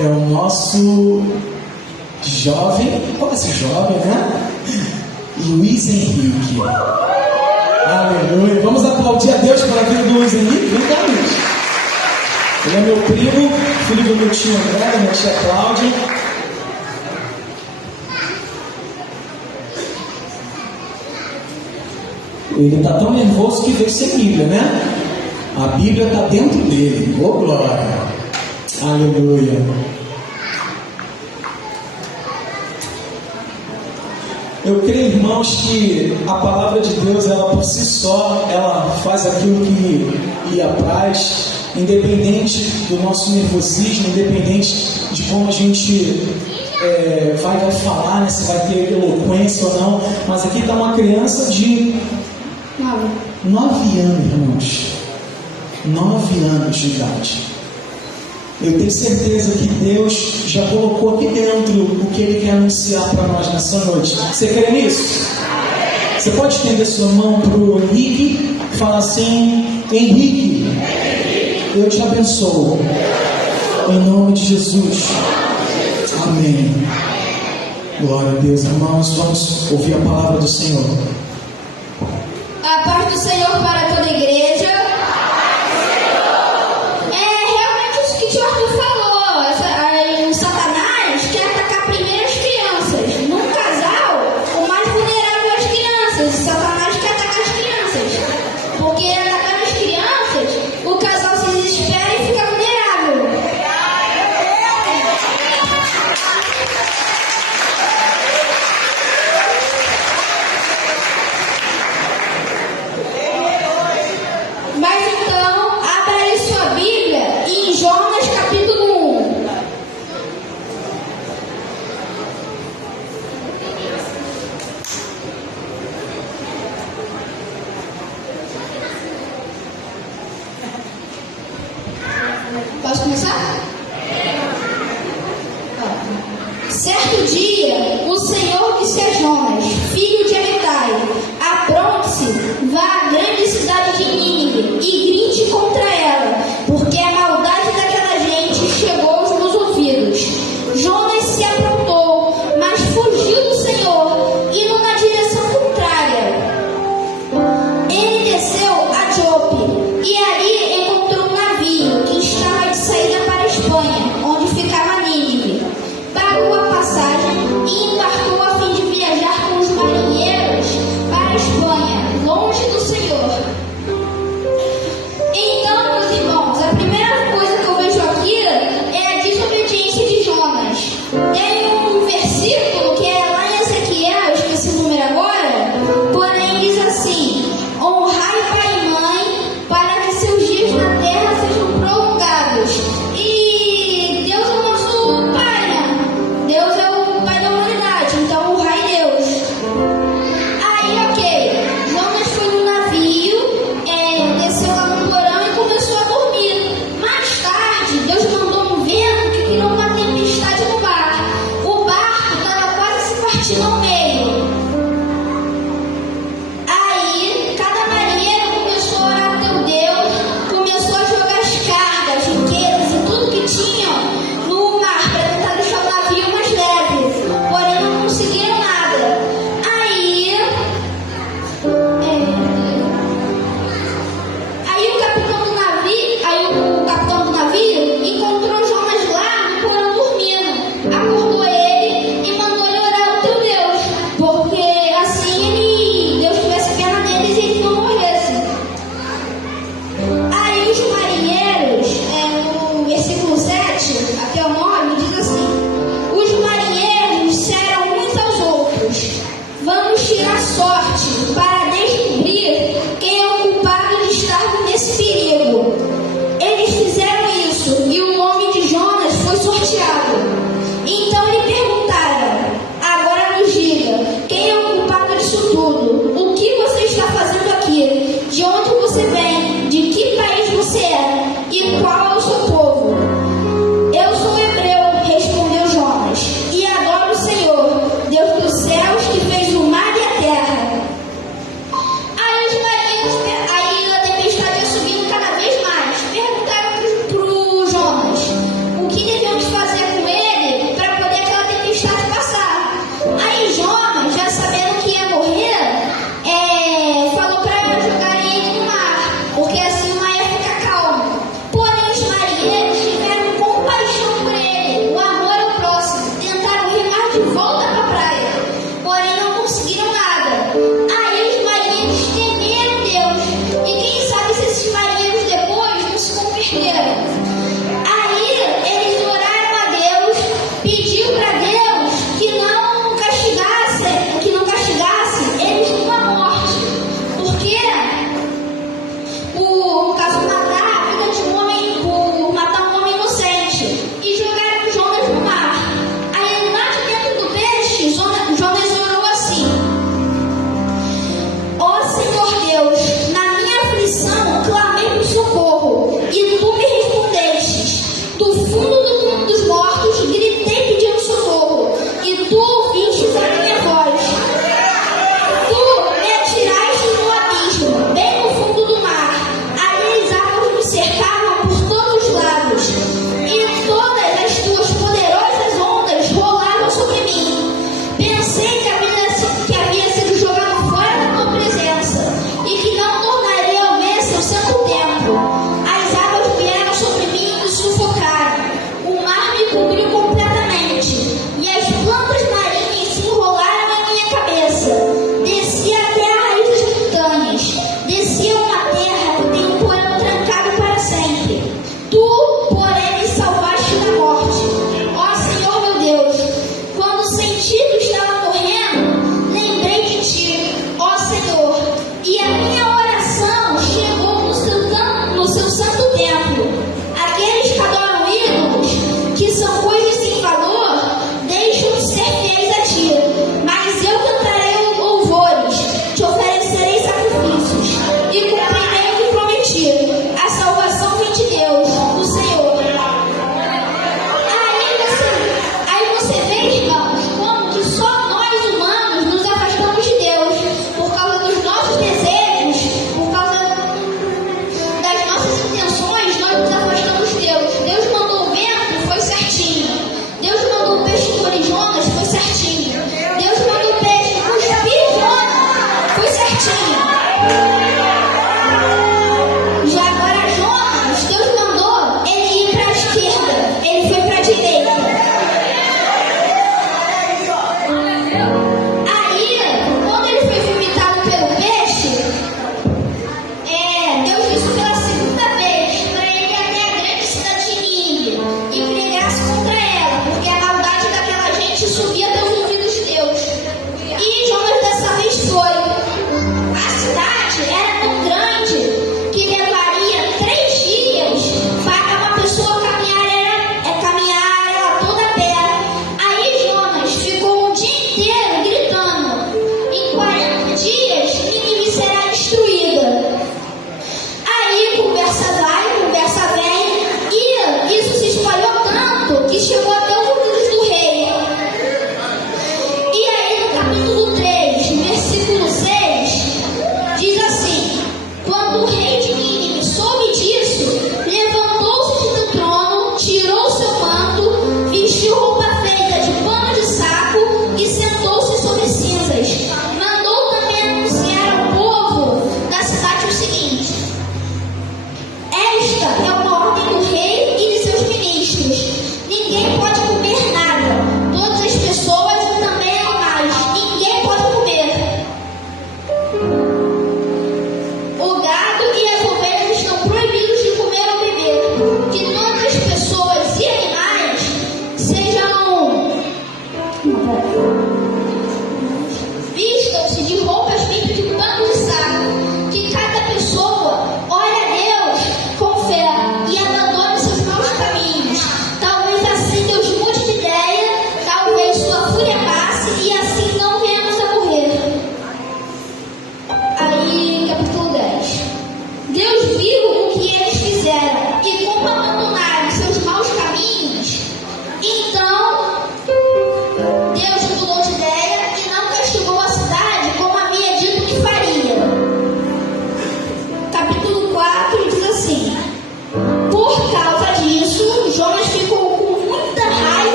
é o nosso jovem, qual é esse jovem, né? Luiz Henrique. Aleluia. Vamos aplaudir a Deus pela vida do Luiz Henrique? Vem cá, Luiz. Ele é meu primo, filho do meu tio André, da minha tia Cláudia. Ele está tão nervoso que veio sem Bíblia, né? A Bíblia está dentro dele. Ô glória! Aleluia! Eu creio, irmãos, que a palavra de Deus, ela por si só, ela faz aquilo que lhe apraz, independente do nosso nervosismo, independente de como a gente vai falar, né, se vai ter eloquência ou não. Mas aqui está uma criança de 9 anos, irmãos. 9 anos de idade. Eu tenho certeza que Deus já colocou aqui dentro o que Ele quer anunciar para nós nessa noite. Você crê nisso? Você pode estender sua mão para o Henrique e falar assim: Henrique, eu te abençoo. Em nome de Jesus. Amém. Glória a Deus. Irmãos, vamos ouvir a palavra do Senhor. A paz do Senhor para toda a igreja. Realmente isso que o tio Arthur falou. O Satanás quer atacar primeiro as crianças. Num casal, o mais vulnerável é as crianças. O Satanás quer atacar as crianças. Porque atacando as crianças, o casal se desespera e fica vulnerável. Mas então, abra aí sua Bíblia em Jonas capítulo 1. Posso começar? Certo dia, o Senhor disse a Jonas, filho de Amitai: apronte-se, vá à grande cidade de Nínive e grite contra ela, porque a maldade daquela gente chegou aos meus ouvidos. Jonas se aprontou, mas fugiu do Senhor, indo na direção contrária. Ele desceu a Jope e ali encontrou um navio que estava de saída para a Espanha, onde ficava Nínive. Pagou a passagem e embarcou a fim de viajar com os marinheiros para a Espanha, longe do Senhor. Então, meus irmãos, a primeira coisa que eu vejo aqui é a desobediência de Jonas. Tem um versículo que é lá em Ezequiel, eu esqueci o número agora, porém diz assim: honrai pai e mãe para que seus dias na terra sejam prolongados. E Deus é o nosso pai, né? Deus é o pai da humanidade, então honrai Deus. Aí, ok, Jonas foi no navio, desceu lá no porão e começou a dormir. Mais tarde, Deus mandou um vento que criou uma tempestade no barco. O barco estava quase se partindo ao meio. Aí, cada marinheiro começou a orar a teu Deus, começou a jogar as cargas, riquezas e tudo que tinham no mar para tentar deixar o navio mais leve. Porém, não conseguiram nada. Aí o capitão do navio encontrou Jonas lá no porão dormindo. Acordou ele e mandou ele orar ao teu Deus, porque assim Deus tivesse pena deles e eles não morressem. Aí os marinheiros, no versículo 7 até o 9, diz assim: os marinheiros disseram uns aos outros: vamos tirar sorte para descobrir quem é o culpado de estar nesse perigo. Eles fizeram isso e o nome de Jonas foi sorteado. Então lhe perguntaram: agora nos diga, quem é o culpado disso tudo? O que você está fazendo aqui? De onde você vem? De que país você é? E qual é o seu povo? Eu sou hebreu, respondeu Jonas, e adoro o Senhor, Deus dos céus, que fez o mar e a terra. Aí os marinheiros, aí a tempestade ia subindo cada vez mais, perguntaram pro Jonas: o que devemos fazer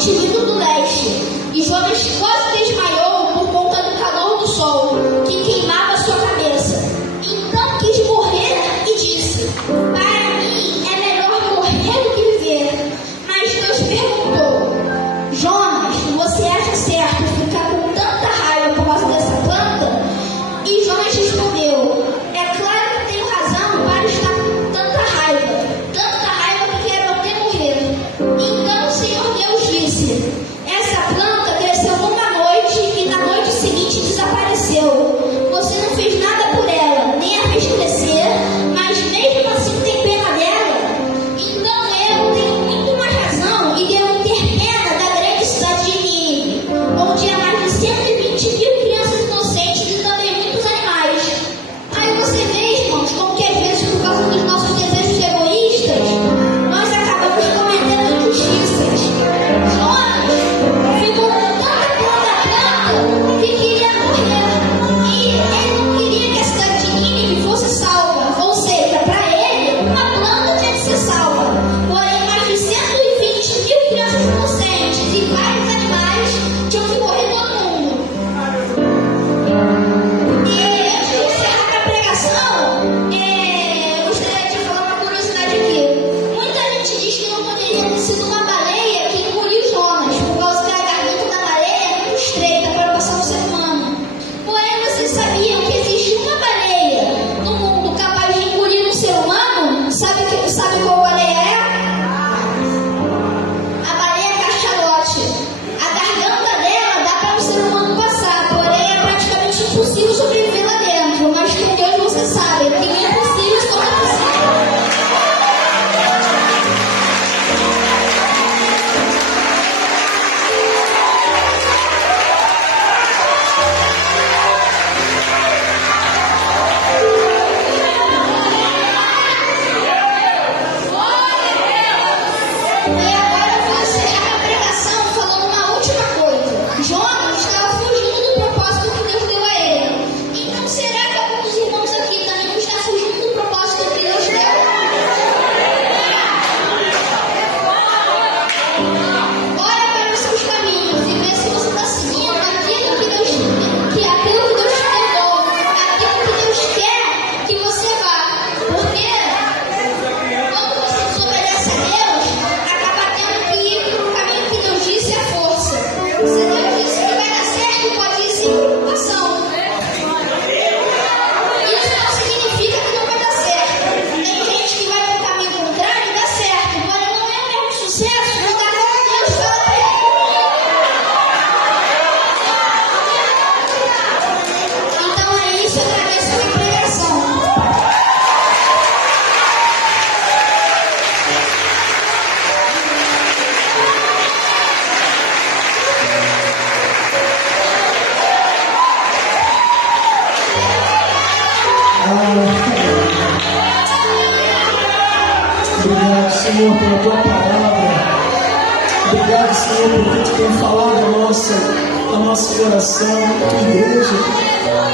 tinha vindo do leste. E Jonas quase desmaiou por conta do calor do sol, que queimava sua cabeça. Então quis morrer e disse: para mim é melhor morrer do que viver. Mas Deus perguntou: Jonas, você acha certo ficar com tanta raiva por causa dessa planta? E Jonas respondeu: é claro que tenho razão para estar com tanta raiva que quero até morrer. Então o Senhor Deus disse: essa planta cresceu numa noite e na noite seguinte desapareceu. Você não fez nada por ela, nem a fez crescer, mas mesmo assim tem pena dela. Então eu tenho muito mais razão e devo ter pena da grande cidade de Nínive, onde há mais de 120.000 crianças inocentes e também muitos animais. Aí você vê, irmãos, como que às vezes por causa dos nossos desejos egoístas, nós acabamos cometendo injustiças. Jonas ficou com tanta planta que queria morrer. E ele não queria que a cidade de Nínive fosse salva. Ou seja, para ele, uma planta tinha que ser salva. Porém, mais de 120.000 crianças inocentes e vários animais tinham que morrer todo mundo. E antes de encerrar a pregação, eu gostaria de falar uma curiosidade aqui. Muita gente diz que não poderia ter sido uma baleia que engoliu Jonas, por causa que a garganta da baleia é muito estreita para passar um ser humano. Porém, vocês sabiam que existe uma baleia no mundo capaz de engolir um ser humano? Sabe qual baleia é? A baleia cachalote. A garganta dela dá para um ser humano passar, porém é praticamente impossível sobreviver lá dentro. Mas com Deus você sabe que é impossível só possível. E agora eu vou encerrar a pregação falando uma última coisa. Jonas estava fugindo do propósito que Deus deu a ele. Então será que algum dos irmãos aqui também não está fugindo do propósito que Deus deu? Olha para os seus caminhos e vê se você está seguindo aquilo que Deus te deu, aquilo que Deus quer que você vá. Porque quando você desobedece a Deus, acaba tendo que ir para o caminho que Deus disse a força. Se Deus disse que vai dar certo, pode ir sem preocupação. Isso não significa que não vai dar certo. Tem gente que vai para o caminho contrário e dá certo, porém não é o mesmo sucesso que dá quando Deus fala para ele. Então é isso, eu agradeço a minha pregação. Obrigado, Senhor, pela tua palavra. Obrigado, Senhor, por tu tem falado a nosso coração, a tua igreja.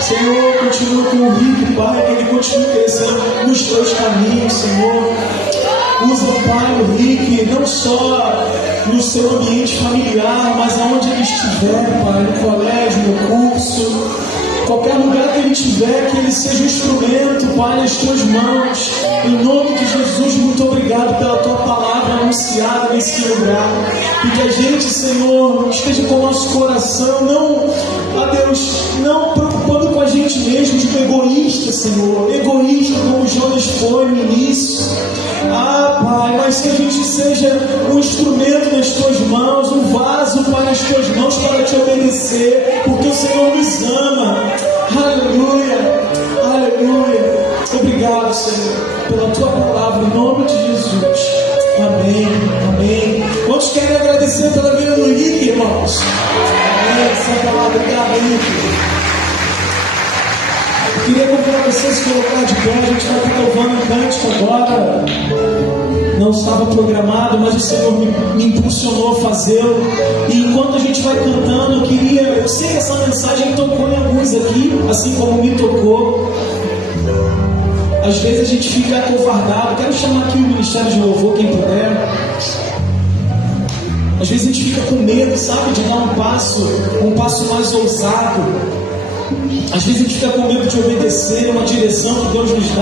Senhor, continua com o Rick, Pai, que ele continue crescendo nos teus caminhos, Senhor. Usa, Pai, o Rick, não só no seu ambiente familiar, mas aonde ele estiver, Pai, no colégio, no curso, qualquer lugar que ele estiver, que ele seja um instrumento, Pai, nas tuas mãos. Em nome de Jesus, muito obrigado pela tua palavra anunciada nesse lugar. E que a gente, Senhor, esteja com o nosso coração, não, ó Deus, não preocupando com a gente mesmo, tipo egoísta, Senhor. Egoísta como Jonas foi no início. Pai, mas que a gente seja um instrumento nas tuas mãos, um vaso, Pai, nas tuas mãos para te obedecer, porque o Senhor nos ama. Aleluia, aleluia. Obrigado, Senhor, pela tua palavra, em nome de Jesus. Amém, amém. Quantos querem agradecer pela vida do Henrique, irmãos? Amém, essa palavra, obrigado, Henrique. Queria convidar vocês a se colocar de pé. A gente vai estar louvando um cântico agora. Não estava programado, mas o Senhor me impulsionou a fazê-lo. E enquanto a gente vai cantando, eu sei que essa mensagem tocou em alguns aqui, assim como me tocou. Às vezes a gente fica acovardado. Quero chamar aqui o Ministério de Louvor, quem puder. Às vezes a gente fica com medo, sabe, de dar um passo mais ousado. Às vezes a gente fica com medo de obedecer uma direção que Deus nos dá.